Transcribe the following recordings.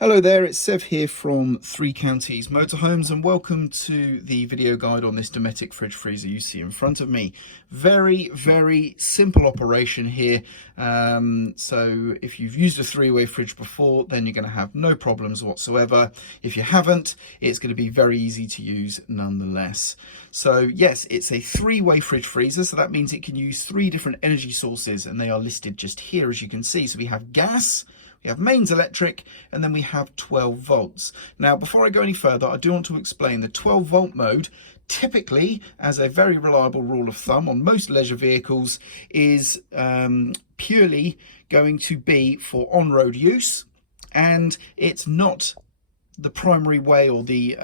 Hello there, it's Sev here from Three Counties Motorhomes, and welcome to the video guide on this Dometic fridge freezer you see in front of me. Very simple operation here. So if you've used a three-way fridge before, then you're going to have no problems whatsoever. If you haven't, it's going to be very easy to use nonetheless. So yes, it's a three-way fridge freezer, so that means it can use three different energy sources, and they are listed just here as you can see. So we have gas, we have mains electric, and then we have 12 volts. Now, before I go any further, I do want to explain the 12 volt mode, typically, as a very reliable rule of thumb on most leisure vehicles, is purely going to be for on-road use, and it's not the primary way or the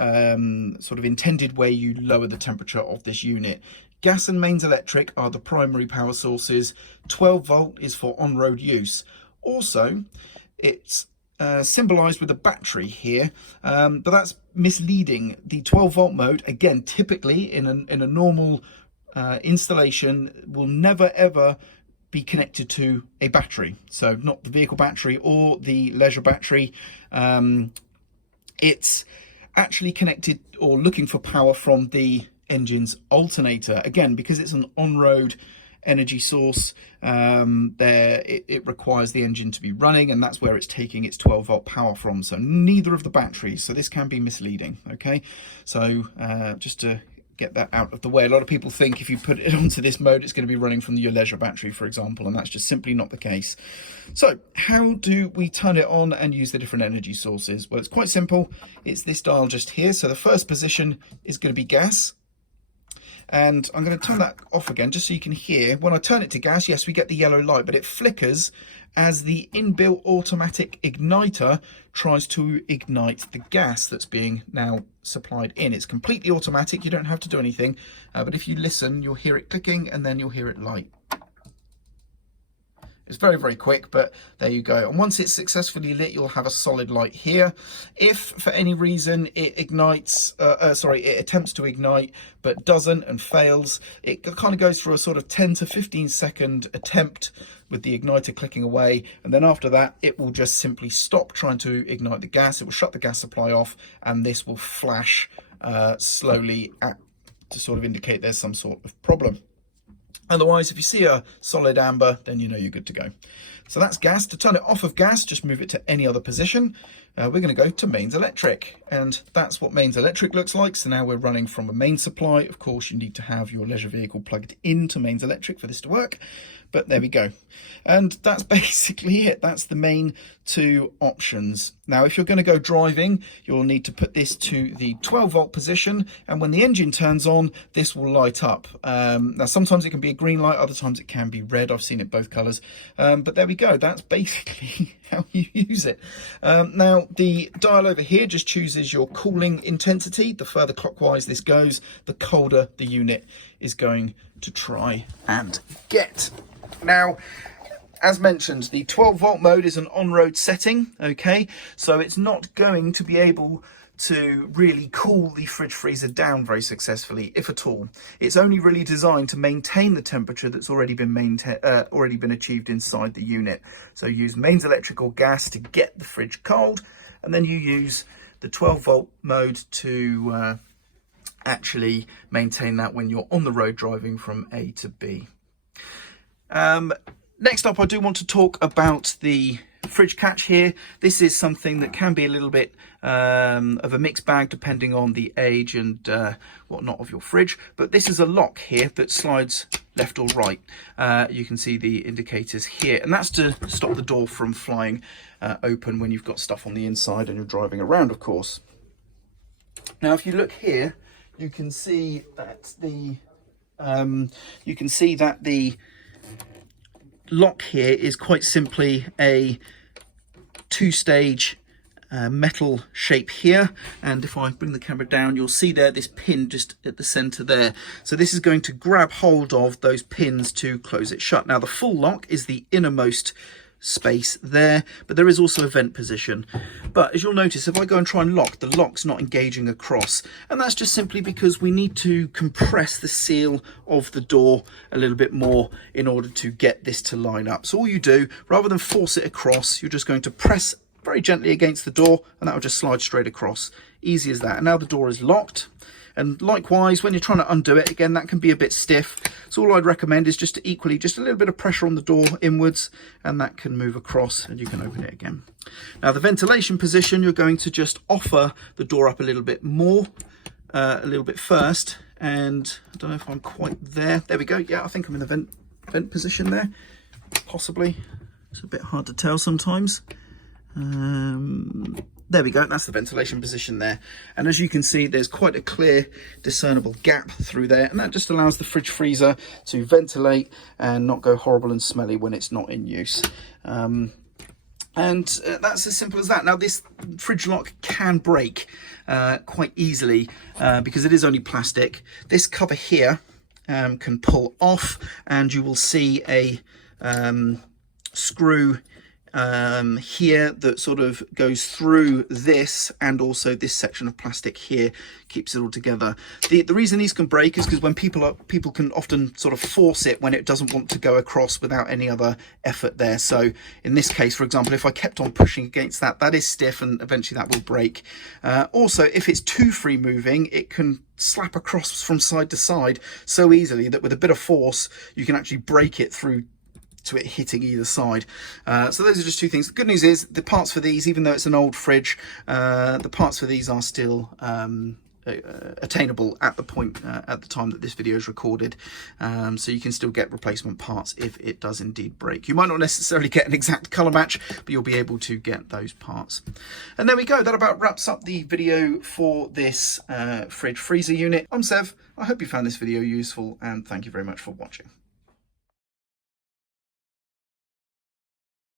sort of intended way you lower the temperature of this unit. Gas and mains electric are the primary power sources. 12 volt is for on-road use. Also, it's symbolized with a battery here, but that's misleading. The 12 volt mode, again, typically in a normal installation, will never ever be connected to a battery. So not the vehicle battery or the leisure battery. It's actually connected or looking for power from the engine's alternator. Again, because it's an on-road energy source, it requires the engine to be running, and that's where it's taking its 12 volt power from. So neither of the batteries, so this can be misleading. Okay, so just to get that out of the way, a lot of people think if you put it onto this mode it's going to be running from your leisure battery, for example, and that's just simply not the case. So how do we turn it on and use the different energy sources? Well, it's quite simple. It's this dial just here. So the first position is going to be gas, and I'm going to turn that off again just so you can hear. When I turn it to gas, yes, we get the yellow light, but it flickers as the inbuilt automatic igniter tries to ignite the gas that's being now supplied in. It's completely automatic, you don't have to do anything, but if you listen, you'll hear it clicking and then you'll hear it light. It's very quick, but there you go. And once it's successfully lit, you'll have a solid light here. If for any reason it ignites, it attempts to ignite but doesn't and fails, it kind of goes through a sort of 10 to 15 second attempt with the igniter clicking away, and then after that it will just simply stop trying to ignite the gas. It will shut the gas supply off, and this will flash slowly to sort of indicate there's some sort of problem. Otherwise, if you see a solid amber, then you know you're good to go. So that's gas. To turn it off of gas, just move it to any other position. We're going to go to mains electric, and that's what mains electric looks like. So now we're running from a main supply. Of course, you need to have your leisure vehicle plugged into mains electric for this to work, but there we go. And that's basically it. That's the main two options. Now, if you're going to go driving, you'll need to put this to the 12 volt position, and when the engine turns on, this will light up. Now, sometimes it can be a green light, other times it can be red. I've seen it both colors, but there we go. That's basically how you use it. Now, the dial over here just chooses your cooling intensity. The further clockwise this goes, the colder the unit is going to try and get. Now, as mentioned, the 12 volt mode is an on-road setting, okay? So it's not going to be able to really cool the fridge freezer down very successfully, if at all. It's only really designed to maintain the temperature that's already been achieved inside the unit. So you use mains electric or gas to get the fridge cold, and then you use the 12 volt mode to actually maintain that when you're on the road driving from A to B. Next up, I do want to talk about the fridge catch here. This is something that can be a little bit of a mixed bag depending on the age and whatnot of your fridge, but this is a lock here that slides left or right. You can see the indicators here, and that's to stop the door from flying open when you've got stuff on the inside and you're driving around, of course. Now, if you look here, you can see that the lock here is quite simply a two-stage metal shape here, and if I bring the camera down, you'll see there this pin just at the center there. So this is going to grab hold of those pins to close it shut. Now, the full lock is the innermost space there, but there is also a vent position. But as you'll notice, if I go and try and lock, the lock's not engaging across, and that's just simply because we need to compress the seal of the door a little bit more in order to get this to line up. So all you do, rather than force it across, you're just going to press very gently against the door, and that will just slide straight across. Easy as that. And now the door is locked. And likewise, when you're trying to undo it, again, that can be a bit stiff. So all I'd recommend is just to equally, just a little bit of pressure on the door inwards, and that can move across and you can open it again. Now the ventilation position, you're going to just offer the door up a little bit more, a little bit first. And I don't know if I'm quite there. There we go. Yeah, I think I'm in the vent position there, possibly. It's a bit hard to tell sometimes. There we go, that's the ventilation position there. And as you can see, there's quite a clear discernible gap through there, and that just allows the fridge freezer to ventilate and not go horrible and smelly when it's not in use. And that's as simple as that. Now this fridge lock can break quite easily because it is only plastic. This cover here can pull off, and you will see a screw here that sort of goes through this, and also this section of plastic here keeps it all together. The reason these can break is because when people can often sort of force it when it doesn't want to go across without any other effort there. So in this case, for example, if I kept on pushing against that, that is stiff and eventually that will break. Also, if it's too free moving, it can slap across from side to side so easily that with a bit of force you can actually break it through to it hitting either side. So those are just two things. The good news is the parts for these, even though it's an old fridge, the parts for these are still attainable at the point at the time that this video is recorded, so you can still get replacement parts if it does indeed break. You might not necessarily get an exact color match, but you'll be able to get those parts. And there we go. That about wraps up the video for this fridge freezer unit. I'm Sev. I hope you found this video useful, and thank you very much for watching.